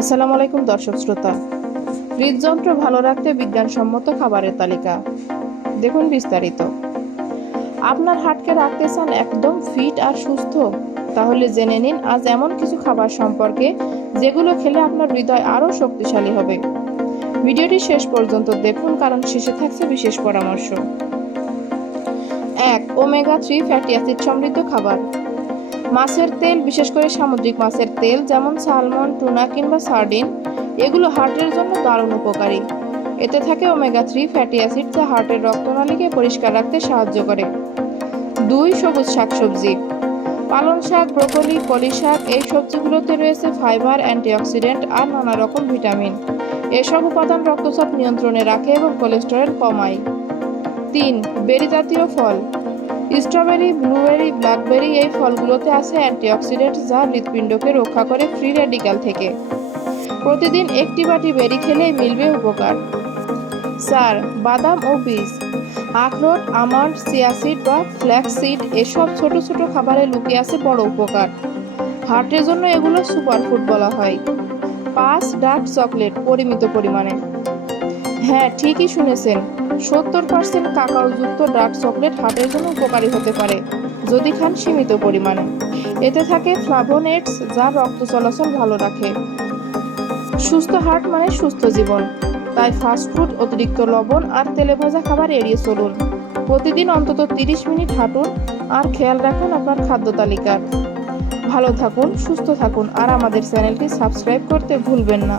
আসসালামু আলাইকুম, দর্শক শ্রোতা। হৃদযন্ত্র ভালো রাখতে বিজ্ঞানসম্মত খাবারের তালিকা। দেখুন বিস্তারিত। আপনার হার্টকে রাখতে চান একদম ফিট আর সুস্থ, তাহলে জেনে নিন আজ এমন কিছু খাবার সম্পর্কে, যেগুলো খেলে আপনার হৃদয় আরও শক্তিশালী হবে। ভিডিওটি শেষ পর্যন্ত দেখুন, কারণ শেষে থাকছে বিশেষ পরামর্শ। এক, ওমেগা থ্রি ফ্যাটি অ্যাসিড সমৃদ্ধ খাবার। মাছের তেল, বিশেষ করে সামুদ্রিক মাছের তেল, যেমন সালমন, টুনা কিংবা সার্ডিন, এগুলো হার্টের জন্য দারুণ উপকারী। এতে থাকে ওমেগা থ্রি ফ্যাটি অ্যাসিড যা হার্টের রক্তনালীকে পরিষ্কার রাখতে সাহায্য করে। দুই, সবুজ শাকসবজি। পালং শাক, ব্রোকলি কলি শাক, এই সবজিগুলোতে রয়েছে ফাইবার, অ্যান্টিঅক্সিডেন্ট আর নানা রকম ভিটামিন। এসব উপাদান রক্তচাপ নিয়ন্ত্রণে রাখে এবং কোলেস্টেরল কমায়। তিন বেরি জাতীয় ফল। স্ট্রবেরি, ব্লুবেরি, ব্ল্যাকবেরি এই ফলগুলোতে আছে অ্যান্টিঅক্সিডেন্ট যা হৃৎপিণ্ডকে রক্ষা করে ফ্রি রেডিক্যাল থেকে। প্রতিদিন একটি বাটি বেরি খেলেই মিলবে উপকার। চার বাদাম ও বীজ, আখরোট আমন্ড সিয়াসিড বা ফ্ল্যাক্স সিড, এসব ছোট ছোট খাবারে লুকিয়ে আছে বড় উপকার। হার্টের জন্য এগুলো সুপারফুড বলা হয়। পাঁচ ডার্ক চকলেট, পরিমিত পরিমাণে। হ্যাঁ ঠিকই শুনেছেন। সত্তর পার্সেন্ট কাকাওযুক্ত ডার্ক চকলেট হার্টের জন্য উপকারী হতে পারে, যদি খান সীমিত পরিমাণে। এতে থাকে ফ্লাভোনেটস যা রক্ত চলাচল ভালো রাখে। সুস্থ হার্ট মানে সুস্থ জীবন, তাই ফাস্টফুড অতিরিক্ত লবণ আর তেলে ভাজা খাবার এড়িয়ে চলুন। প্রতিদিন অন্তত তিরিশ মিনিট হাঁটুন আর খেয়াল রাখুন আপনার খাদ্য তালিকার। ভালো থাকুন, সুস্থ থাকুন আর আমাদের চ্যানেলটি সাবস্ক্রাইব করতে ভুলবেন না।